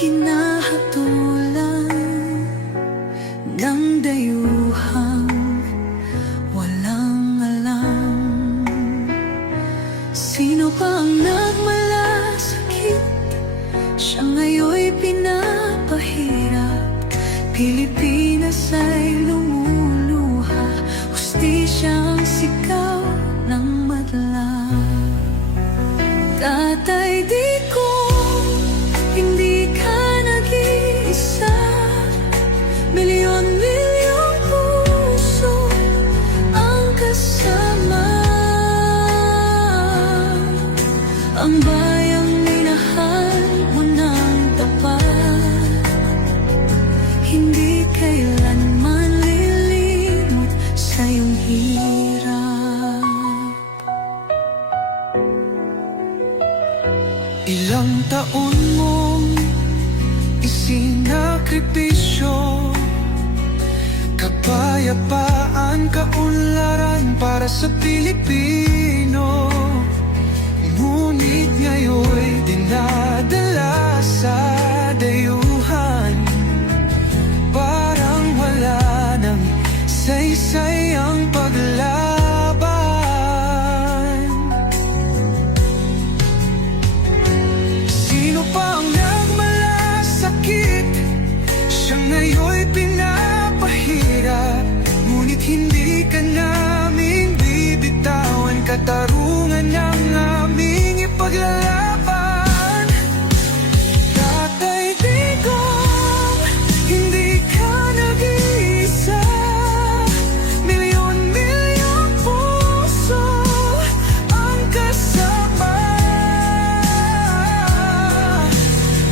hinahatulan ng dayuhang walang alam. Sino pa ang nagmalasakit? Siya ngayon'y pinapahirap. Pilipinas ay lumuluha, hustisyang sigaw ng madla. Tatay, di ko hindi ka nag-iisa. Milyon-milyong puso ang kasama. Ang bayang minahal mo ng tapat, hindi kailanman lilimot sa iyong hirap. Ilang taon mong isinakripisyo, kapayapaan, kaunlaran para sa Pilipino. Ngunit ngayon'y dinadala sa dayuhan, parang wala nang saysay ang paglaban. Sino pa ang nagmalasakit? Siya ngayon'y pinapahirap. Ngunit hindi ka namin bibitawan, katarungan ng aming ipaglalaban. Tatay Digong, hindi ka nag-iisa. Milyon-milyong puso ang kasama.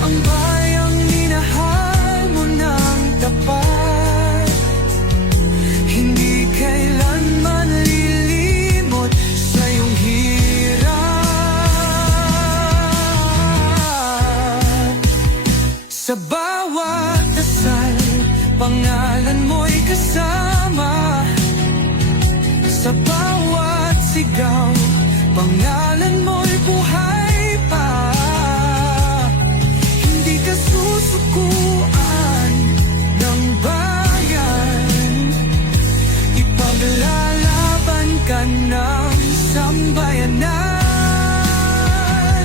Ang bayang minahal mo ng tapat, hindi kailanman lilimot sa iyong hirap. Sa bawat dasal, pangalan mo'y kasama. Sa bawat sigaw, pangalan mo'y buhay pa. Hindi ka susukuan ng bayan, ipaglalaban ka ng sambayanan.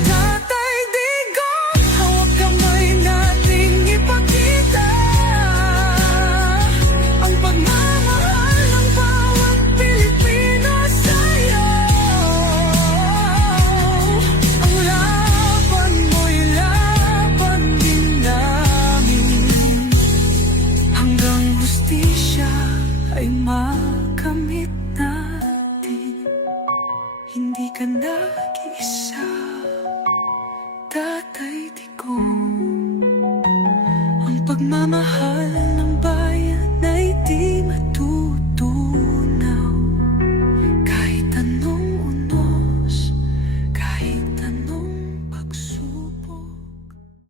Tatay Digong, hawak kamay nating ipakita ang pagmamahal ng bawat Pilipino sa'yo. Ang laban mo'y laban din namin, hanggang hustisya ay makamit natin. Hindi ka nag-iisa, Tatay Digong. Ang pagmamahal